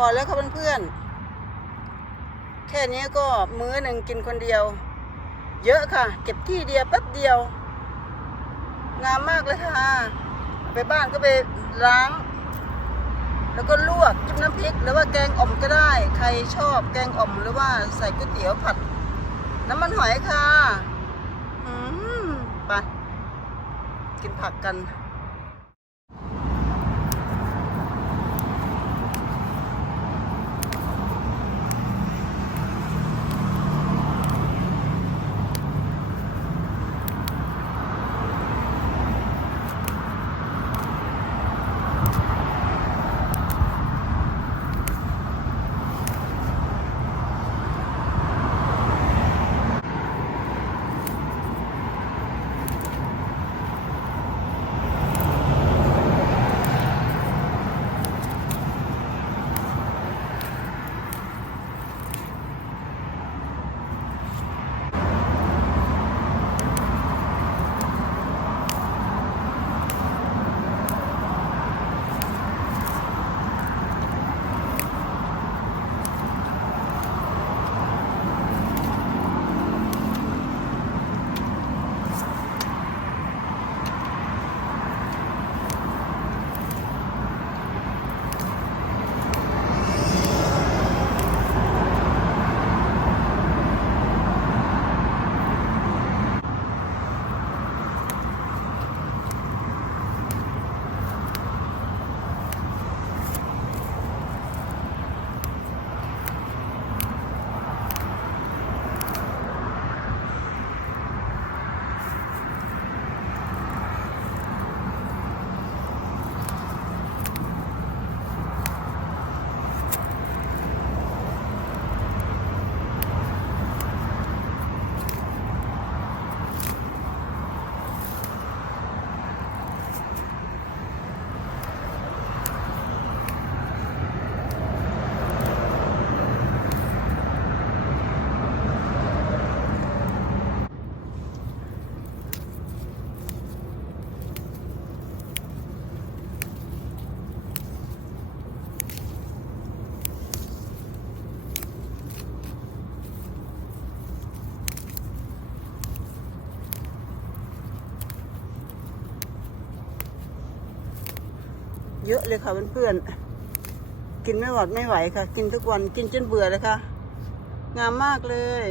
พอแล้วค่ะเพื่อนๆ แค่นี้ก็มื้อหนึ่งกินคนเดียว เยอะค่ะ เก็บที่เดียวแป๊บเดียว งามมากเลยค่ะ ไปบ้านก็ไปล้าง แล้วก็ลวกจิ้มน้ำพริก หรือว่าแกงอ่อมก็ได้ ใครชอบแกงอ่อมหรือว่าใส่ก๋วยเตี๋ยวผัด น้ำมันหอยค่ะ อืมไปกินผักกัน เยอะเลยค่ะเพื่อนๆ กินไม่หวดไม่ไหวค่ะ กินทุกวันกินจนเบื่อเลยค่ะ งามมากเลย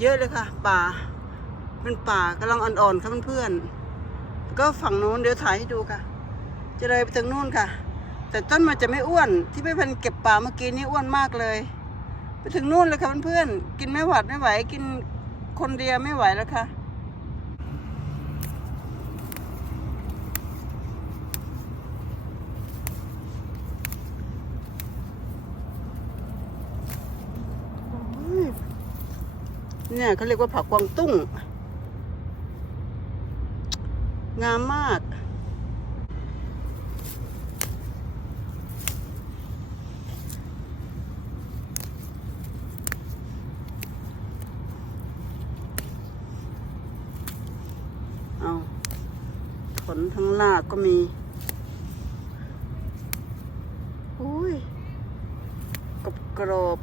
เยอะเลยค่ะ ป่าเป็นป่ากำลังอ่อนๆค่ะเพื่อนๆก็ฝั่งนู้นเดี๋ยวถ่ายให้ดูค่ะ จะเลยไปถึงนู่นค่ะ แต่ต้นมันจะไม่อ้วน ที่ไม่พันเก็บป่าเมื่อกี้นี่อ้วนมากเลย ไปถึงนู่นเลยค่ะเพื่อนๆกินไม่หวดไม่ไหว กินคนเดียวไม่ไหวแล้วค่ะ เนี่ยเขาเรียกว่าผักกวางตุ้ง งามมากเอาผลทั้งลากก็มีอุ้ยกรอบ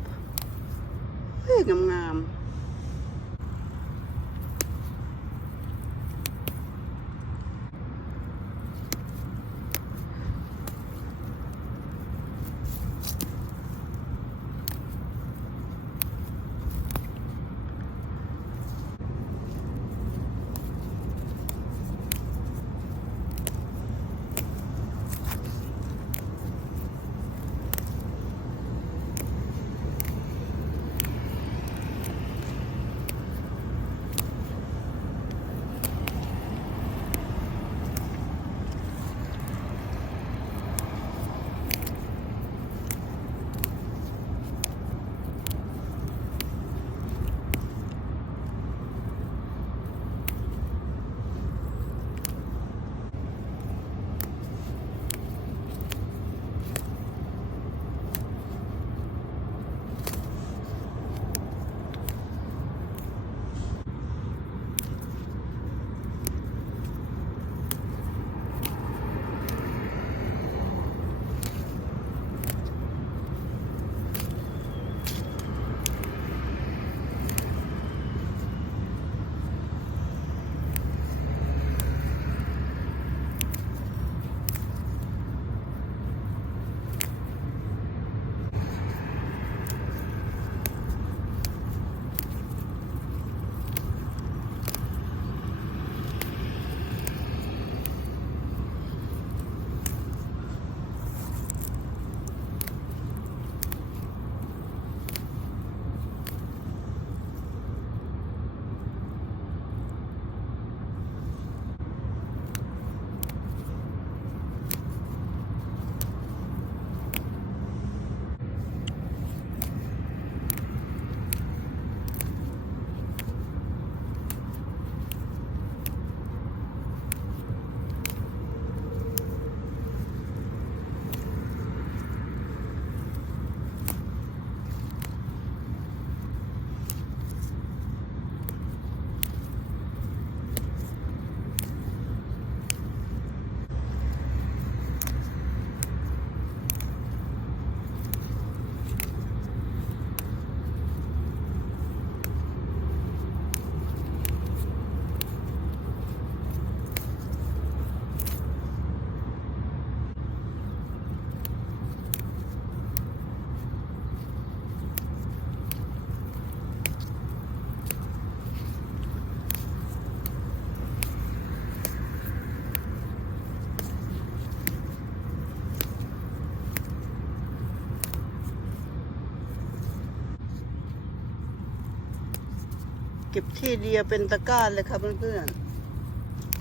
ก็บที่เดียวเป็นตะกร้าเลยค่ะเพื่อน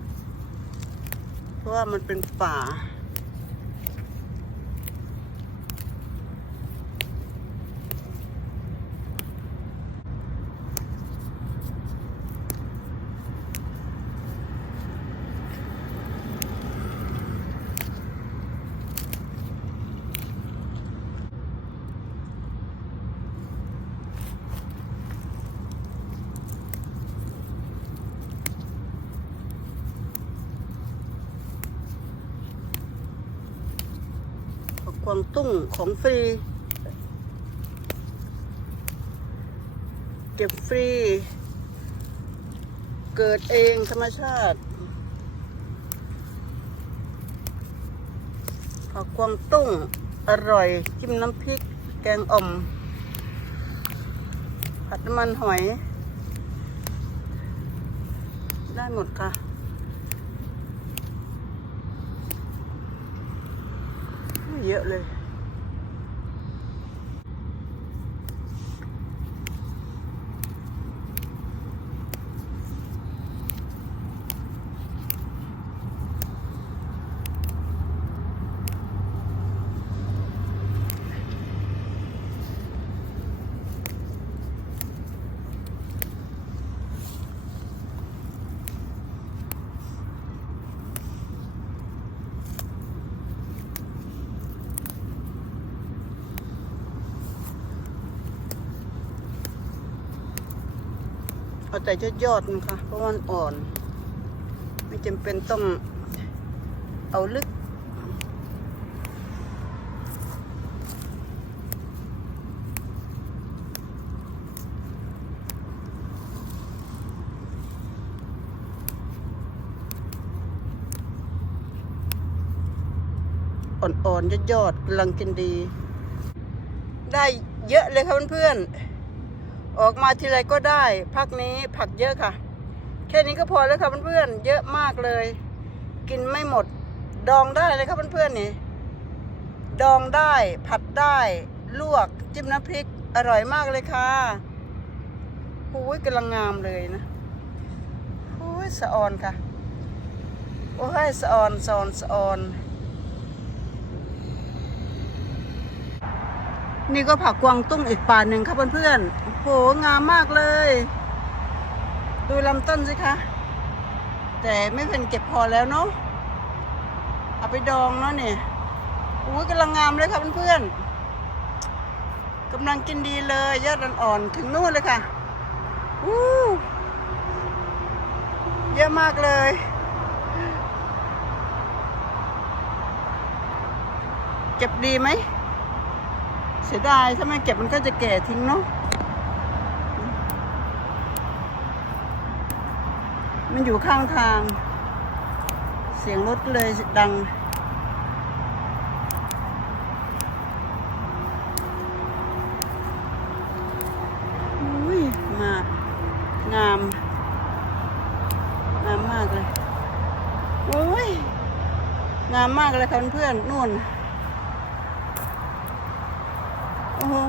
ๆ เพราะว่ามันเป็นป่า ก วางตุ้งของฟรี เก็บฟรี เกิดเองธรรมชาติผักกวางตุ้ง อร่อยจิ้มน้ำพริก แกงอ่อม ผัดน้ำมันหอย ได้หมดค่ะ เยอะเลย เอาแต่ยอดๆนะคะเพราะมันอ่อน ไม่จำเป็นต้องเอาลึก อ่อนๆยอดๆกำลังกินดี ได้เยอะเลยค่ะเพื่อนๆ ออกมาทีไรก็ได้พักนี้ผักเยอะค่ะ แค่นี้ก็พอแล้วค่ะเพื่อนๆเยอะมากเลย กินไม่หมด ดองได้เลยครับเพื่อนๆนี่ ดองได้ผัดได้ลวกจิ้มน้ำพริกอร่อยมากเลยค่ะหูยกำลังงามเลยนะหูยสะออนค่ะ โอ้ยสะออนสะออนสะออน นี่ก็ผักกวางตุ้งอีกป่าหนึ่งครับเพื่อนๆโหงามมากเลย ดูลำต้นสิคะ แต่ไม่เป็นเก็บพอแล้วเนาะเอาไปดองเนาะเนี่ยอุ้ยกำลังงามเลยครับเพื่อนๆกำลังกินดีเลยยอดอ่อนๆถึงนู่นเลยค่ะอู้เยอะมากเลยเก็บดีไหม เสียดายถ้าไม่เก็บมันก็จะแก่ทิ้งเนาะมันอยู่ข้างทาง เสียงรถเลยดัง อุ้ย มาก งาม งามมากเลยโอ้ย งามมากเลยค่ะเพื่อนนู่น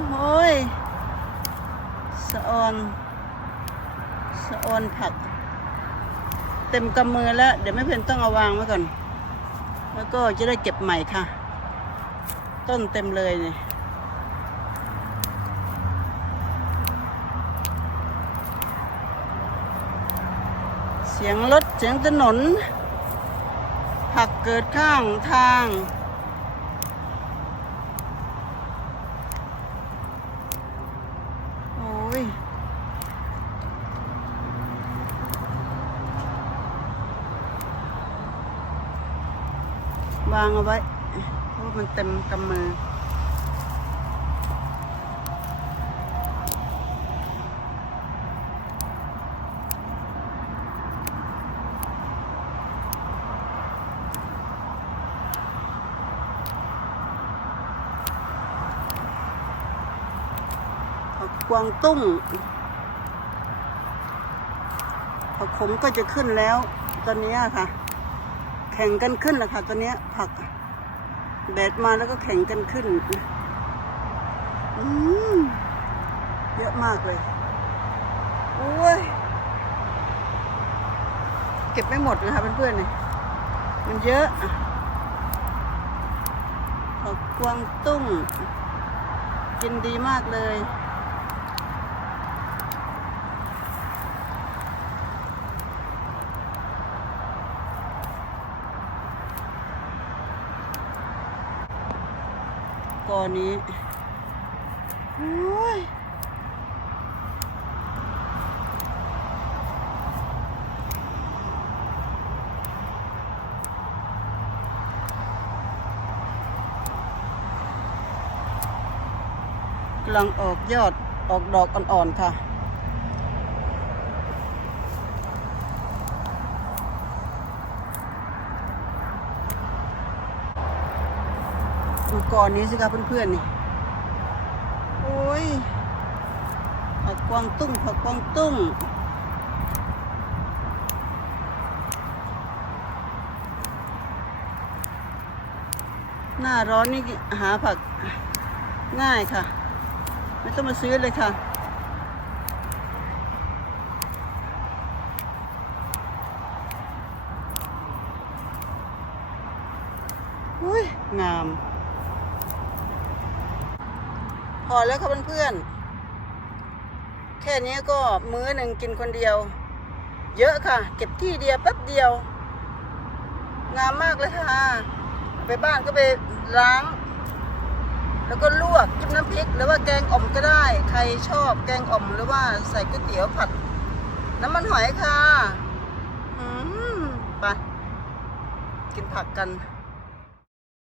โอ้ยสะออนสะออนผัก เต็มกำมือแล้ว เดี๋ยวไม่เพนต้องเอาวางไว้ก่อน แล้วก็จะได้เก็บใหม่ค่ะ ต้นเต็มเลยเนี่ยเสียงรถเสียงถนน ผักเกิดข้างทาง โอ้ย วางเอาไว้เพราะมันเต็มกำมือกวางตุ้งผักขมก็จะขึ้นแล้ว ตอนนี้ค่ะ ข่งกันขึ้นแหละค่ะตัวนี้ผักแดดมาแล้วก็แข่งกันขึ้นเยอะมากเลยโอ้ยเก็บไม่หมดนะคะเพื่อนๆเนี่ยมันเยอะผักกวางตุ้ง กินดีมากเลย อนนี้โอ้ยกำลังออกยอดออกดอกอ่อนๆค่ะ ก่อนนี้สิคะเพื่อนๆนี่ โอ้ยผักกวางตุ้งผักกวางตุ้งหน้าร้อนนี่หาผักง่ายค่ะ ไม่ต้องมาซื้อเลยค่ะ อุ้ย งาม พอแล้วค่ะเพื่อนๆ แค่นี้ก็มื้อหนึ่งกินคนเดียว เยอะค่ะ เก็บที่เดียวแป๊บเดียว งามมากเลยค่ะ ไปบ้านก็ไปล้าง แล้วก็ลวกจิ้มน้ำพริก หรือว่าแกงอ่อมก็ได้ ใครชอบแกงอ่อมหรือว่าใส่ก๋วยเตี๋ยวผัด น้ำมันหอยค่ะ อืมไปกินผักกัน